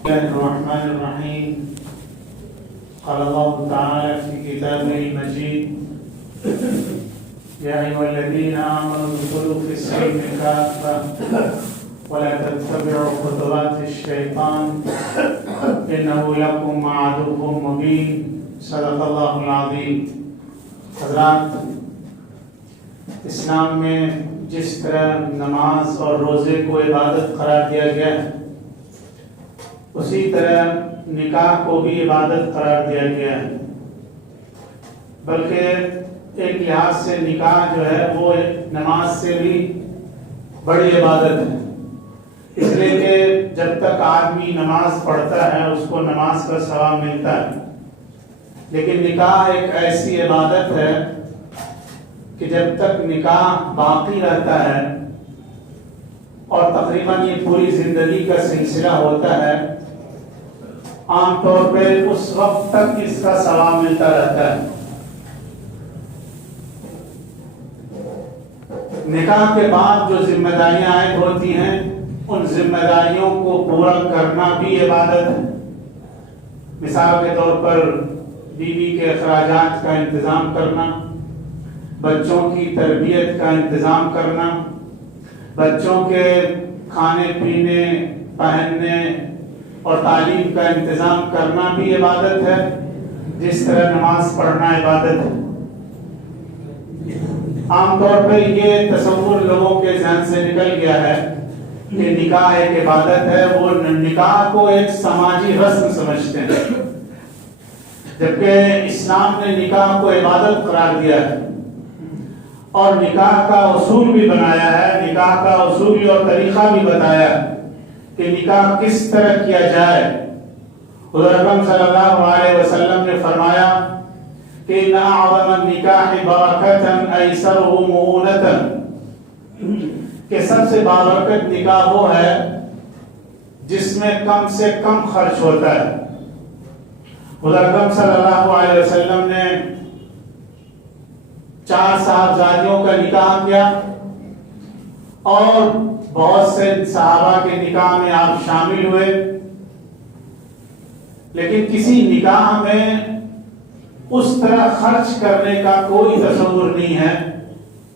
الرحمن الرحيم. قال الله تعالى في كتابه المجيد: يا أيها الذين آمنوا ادخلوا في السلم كافة ولا تتبعوا خطوات الشيطان إنه لكم عدو مبين. صدق اللہ العظیم. حضرات، اسلام میں جس طرح نماز اور روزے کو عبادت قرار دیا گیا ہے، اسی طرح نکاح کو بھی عبادت قرار دیا گیا ہے. بلکہ ایک لحاظ سے نکاح جو ہے وہ نماز سے بھی بڑی عبادت ہے، اس لیے کہ جب تک آدمی نماز پڑھتا ہے اس کو نماز کا ثواب ملتا ہے. لیکن نکاح ایک ایسی عبادت ہے کہ جب تک نکاح باقی رہتا ہے اور تقریباً یہ پوری زندگی کا سلسلہ ہوتا ہے، عام طور پہ اس وقت تک اس کا ثواب ملتا رہتا ہے. نکاح کے بعد جو ذمہ داریاں عائد ہوتی ہیں، ان ذمہ داریوں کو پورا کرنا بھی عبادت ہے. مثال کے طور پر بیوی کے اخراجات کا انتظام کرنا، بچوں کی تربیت کا انتظام کرنا، بچوں کے کھانے پینے، پہننے اور تعلیم کا انتظام کرنا بھی عبادت ہے، جس طرح نماز پڑھنا عبادت ہے. عام طور پہ یہ تصور لوگوں کے ذہن سے نکل گیا ہے کہ نکاح ایک عبادت ہے. وہ نکاح کو ایک سماجی رسم سمجھتے ہیں، جبکہ اسلام نے نکاح کو عبادت قرار دیا ہے اور نکاح کا اصول بھی بنایا ہے، نکاح کا اصول اور طریقہ بھی بتایا ہے کہ نکاح کس طرح کیا جائے. حضور اکرم صلی اللہ علیہ وسلم نے فرمایا کہ ان اعظم النکاح برکۃ ایسرہ مؤونۃ، کہ سب سے بابرکت نکاح وہ ہے جس میں کم سے کم خرچ ہوتا ہے. حضور اکرم صلی اللہ علیہ وسلم نے 4 صاحبزادیوں کا نکاح کیا اور بہت سے صحابہ کے نکاح میں آپ شامل ہوئے، لیکن کسی نکاح میں اس طرح خرچ کرنے کا کوئی تصور نہیں ہے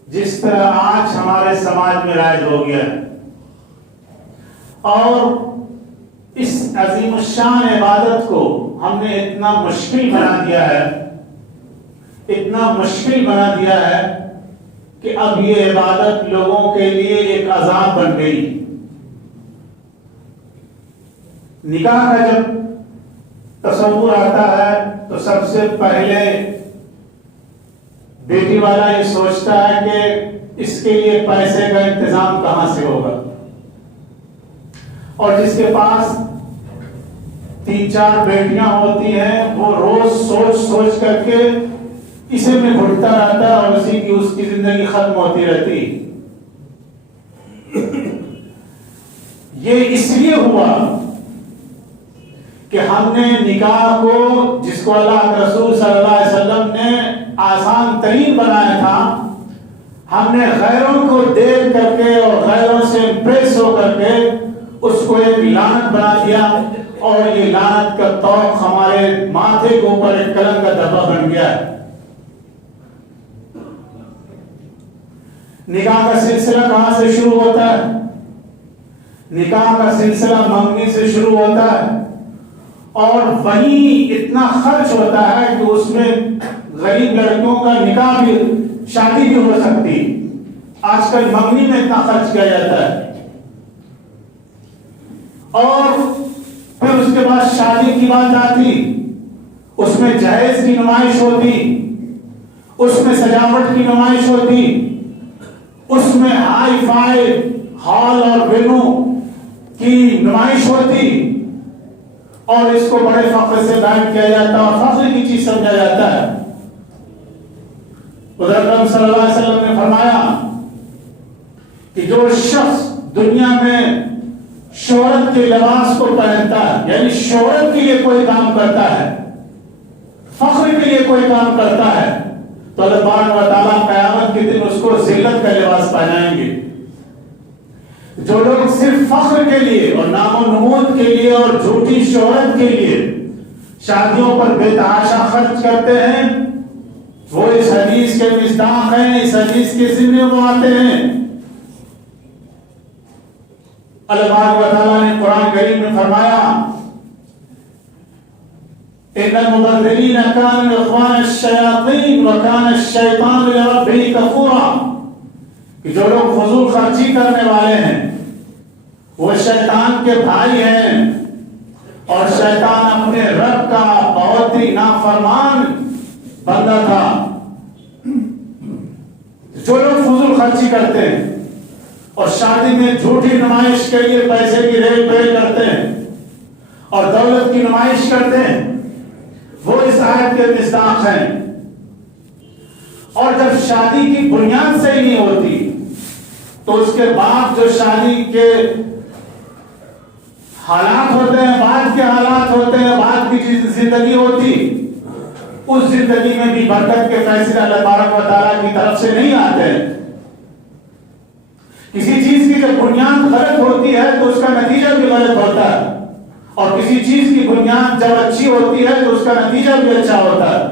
جس طرح آج ہمارے سماج میں رائج ہو گیا ہے. اور اس عظیم الشان عبادت کو ہم نے اتنا مشکل بنا دیا ہے، اتنا مشکل بنا دیا ہے کہ اب یہ عبادت لوگوں کے لیے ایک عذاب بن گئی. نکاح کا جب تصور آتا ہے تو سب سے پہلے بیٹی والا یہ سوچتا ہے کہ اس کے لیے پیسے کا انتظام کہاں سے ہوگا، اور جس کے پاس 3-4 بیٹیاں ہوتی ہیں وہ روز سوچ سوچ کر کے اسے میں گھٹتا رہتا ہے اور اسی کی اس کی زندگی ختم ہوتی رہتی. یہ اس لیے ہوا کہ ہم نے نکاح کو، جس کو اللہ کے رسول صلی اللہ علیہ وسلم نے آسان ترین بنایا تھا، ہم نے غیروں کو دیکھ کر کے اور غیروں سے امپریس ہو کر کے اس کو ایک لعنت بنا دیا، اور یہ لعنت کا طوق ہمارے ماتھے کے اوپر ایک قلم کا دھبا بن گیا ہے. نکاح کا سلسلہ کہاں سے شروع ہوتا ہے؟ نکاح کا سلسلہ منگنی سے شروع ہوتا ہے، اور وہیں اتنا خرچ ہوتا ہے کہ اس میں غریب لڑکیوں کا نکاح بھی، شادی بھی ہو سکتی. آج کل منگنی میں اتنا خرچ کیا جاتا ہے، اور پھر اس کے بعد شادی کی بات آتی، اس میں جہیز کی نمائش ہوتی، اس میں سجاوٹ کی نمائش ہوتی، اس میں ہائی فائی ہال اور وینو کی نمائش ہوتی، اور اس کو بڑے فخر سے بیان کیا جاتا اور فخر کی چیز سمجھا جاتا ہے. حضور اکرم صلی اللہ علیہ وسلم نے فرمایا کہ جو شخص دنیا میں شہرت کے لباس کو پہنتا ہے، یعنی شہرت کے لیے کوئی کام کرتا ہے، فخر کے لیے کوئی کام کرتا ہے، تو اللہ تعالیٰ قیامت کے دن اس کو ذلت کا لباس پہنائیں گے. جو لوگ صرف فخر کے لیے اور نام و نمود کے لیے اور جھوٹی شہرت کے لیے شادیوں پر بے تحاشا خرچ کرتے ہیں، وہ اس حدیث کے مصداق ہیں، اس حدیث کے ذمہ وہ آتے ہیں۔ اللہ تعالیٰ نے قرآن کریم میں فرمایا ان المبذرین کانوا اخوان الشیاطین وکان الشیطان لربہ کفورا، کہ جو لوگ فضول خرچی کرنے والے ہیں وہ شیطان کے بھائی ہیں، اور شیطان اپنے رب کا بہت ہی نافرمان بندہ تھا۔ جو لوگ فضول خرچی کرتے ہیں اور شادی میں جھوٹی نمائش کے لیے پیسے کی ریل پے کرتے ہیں اور دولت کی نمائش کرتے ہیں، وہ اس آیت کے مصداق ہیں۔ اور جب شادی کی بنیاد صحیح نہیں ہوتی تو اس کے بعد جو شادی کے حالات ہوتے ہیں، بعد کے حالات ہوتے ہیں، بعد کی زندگی ہوتی، اس زندگی میں بھی برکت کے فیصلے اللہ تبارک و تعالیٰ کی طرف سے نہیں آتے۔ کسی چیز کی جب بنیاد غلط ہوتی ہے تو اس کا نتیجہ بھی غلط ہوتا ہے، اور کسی چیز کی بنیاد جب اچھی ہوتی ہے تو اس کا نتیجہ بھی اچھا ہوتا ہے۔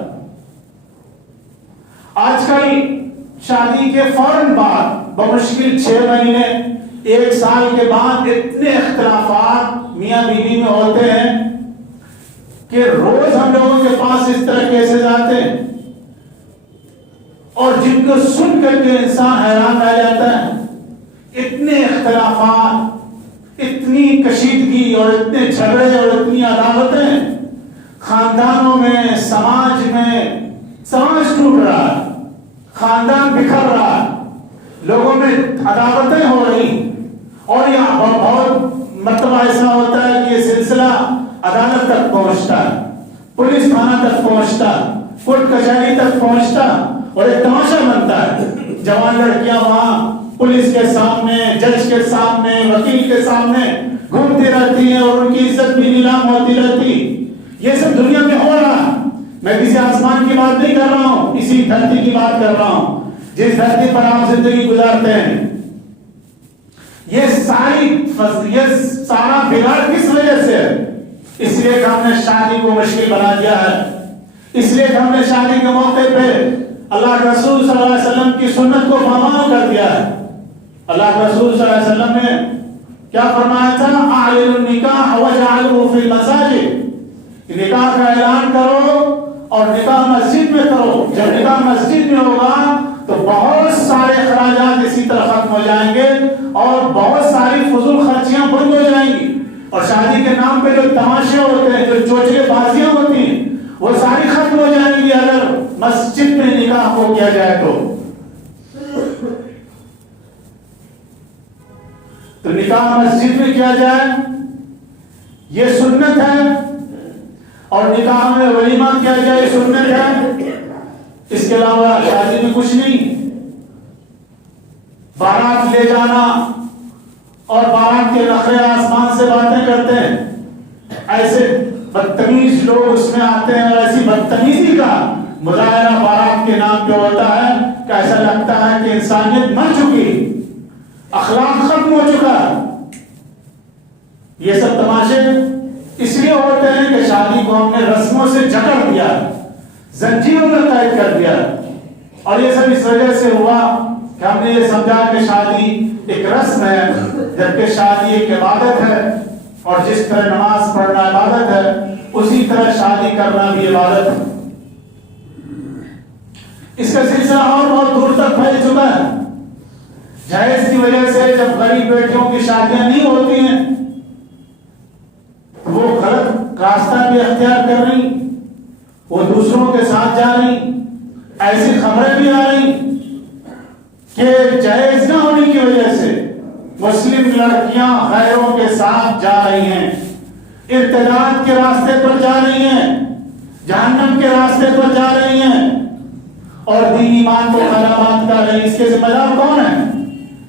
آج کل شادی کے فوراً بعد بمشکل 6 مہینے 1 سال کے بعد اتنے اختلافات میاں بیوی میں ہوتے ہیں کہ روز ہم لوگوں کے پاس اس طرح کیسز آتے ہیں، اور جن کو سن کر کے انسان حیران رہ جاتا ہے۔ اتنے اختلافات، اتنی کشیدگی اور اتنے جھگڑے اور اتنی عداوتیں خاندانوں میں، سماج ٹوٹ رہا ہے، خاندان بکھر رہا ہے، لوگوں میں عداوتیں ہو رہی، اور یہ بہت مرتبہ ایسا ہوتا ہے کہ یہ سلسلہ عدالت تک پہنچتا ہے، پولیس تھانہ تک پہنچتا، کورٹ کچہری تک پہنچتا، اور ایک تماشا بنتا ہے۔ جوان لڑکیاں وہاں پولیس کے سامنے، جج کے سامنے، وکیل کے سامنے گھومتی رہتی ہیں، اور ان کی عزت بھی نیلام ہوتی رہتی۔ یہ سب دنیا میں ہو رہا ہے۔ میں کسی آسمان کی بات نہیں کر رہا ہوں، اسی دھرتی کی بات کر رہا ہوں جس دھرتی پر آپ زندگی گزارتے ہیں۔ یہ سارا بگاڑ کس وجہ سے ہے؟ اس لیے کہ ہم نے شادی کو مشکل بنا دیا ہے، اس لیے کہ ہم نے شادی کے موقع پہ اللہ کے رسول صلی اللہ علیہ وسلم کی سنت کو پامال کر دیا ہے۔ اللہ کے رسول صلی اللہ علیہ وسلم نے کیا فرمایا تھا؟ اعلنوا النکاح واجعلوه فی المساجد، نکاح کا اعلان کرو اور نکاح مسجد میں کرو۔ جب نکاح مسجد میں ہوگا تو بہت سارے اخراجات اسی طرح ختم ہو جائیں گے، اور بہت ساری فضول خرچیاں بند ہو جائیں گی، اور شادی کے نام پہ جو تماشے ہوتے ہیں، جو چوچلے بازیاں ہوتی ہیں، وہ ساری ختم ہو جائیں گی اگر مسجد میں نکاح کو کیا جائے تو نکاح مسجد میں کیا جائے، یہ سنت ہے، اور نکاح میں ولیمہ کیا جائے، سنت ہے۔ اس کے علاوہ شادی میں کچھ نہیں۔ بارات لے جانا اور بارات کے نخرے آسمان سے باتیں کرتے ہیں، ایسے بدتمیز لوگ اس میں آتے ہیں، اور ایسی بدتمیزی کا مظاہرہ بارات کے نام پہ ہوتا ہے کہ ایسا لگتا ہے کہ انسانیت مر چکی، اخلاق ختم ہو چکا۔ یہ سب تماشے اس لیے ہوتے ہیں کہ شادی کو ہم نے رسموں سے جکڑ دیا، زنجیروں میں قید کر دیا، اور یہ سب اس وجہ سے ہوا کہ ہم نے یہ سمجھا کہ شادی ایک رسم ہے، جبکہ شادی ایک عبادت ہے، اور جس طرح نماز پڑھنا عبادت ہے اسی طرح شادی کرنا بھی عبادت ہے۔ اس کا سلسلہ اور بہت دور تک پھیل چکا ہے۔ جہیز کی وجہ سے جب غریب بیٹیوں کی شادیاں نہیں ہوتی ہیں وہ غلط راستہ بھی اختیار کر رہی، وہ دوسروں کے ساتھ جا رہی، ایسی خبریں بھی آ رہی کہ جہیز نہ ہونے کی وجہ سے مسلم لڑکیاں غیروں کے ساتھ جا رہی ہیں، ارتداد کے راستے پر جا رہی ہیں، جہنم کے راستے پر جا رہی ہیں، اور دین ایمان کو خرابات کر رہی ہیں۔ اس کے ذمہ دار کون ہے؟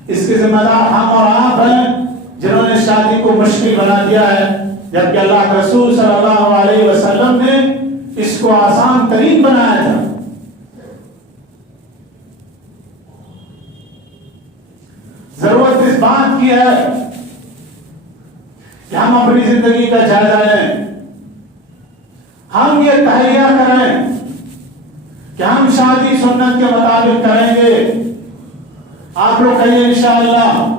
اس کے ذمہ دار ہم اور آپ ہیں، جنہوں نے شادی کو مشکل بنا دیا ہے، جبکہ اللہ کے رسول صلی اللہ علیہ وسلم نے اس کو آسان ترین بنایا تھا۔ ضرورت اس بات کی ہے کہ ہم اپنی زندگی کا جائزہ لیں، ہم یہ تہیہ کریں کہ ہم شادی سنت کے مطابق کریں گے۔ آپ لوگ کہیے انشاءاللہ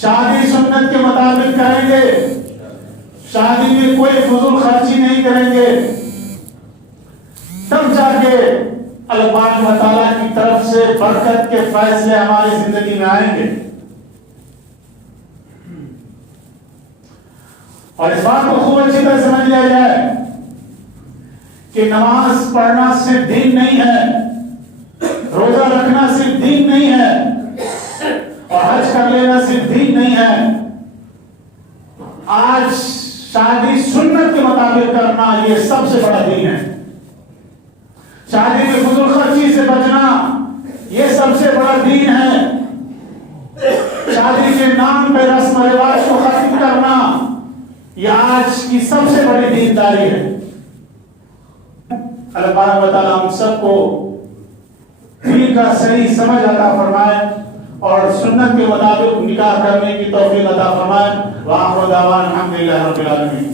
شادی سنت کے مطابق کریں گے، شادی میں کوئی فضول خرچی نہیں کریں گے، تب جا کے اللہ و تعالیٰ کی طرف سے برکت کے فیصلے ہماری زندگی میں آئیں گے۔ اور اس بات کو خوب اچھی طرح سمجھ لیا جائے کہ نماز پڑھنا صرف دین نہیں ہے، روزہ رکھنا صرف دین نہیں ہے، اور حج کر لینا صرف دین نہیں ہے۔ آج شادی سنت کے مطابق کرنا یہ سب سے بڑا دین ہے۔ شادی میں فضول خرچی سے بچنا یہ سب سے بڑا دین ہے۔ شادی کے نام پہ رسم و رواج کو ختم کرنا یہ آج کی سب سے بڑی دینداری ہے۔ اللہ تعالیٰ ہم سب کو دین کا صحیح سمجھ عطا فرمائے اور سنت کے مطابق نکاح کرنے کی توفیق عطا فرمائے۔ وآخر دعوانا الحمدللہ رب العالمین۔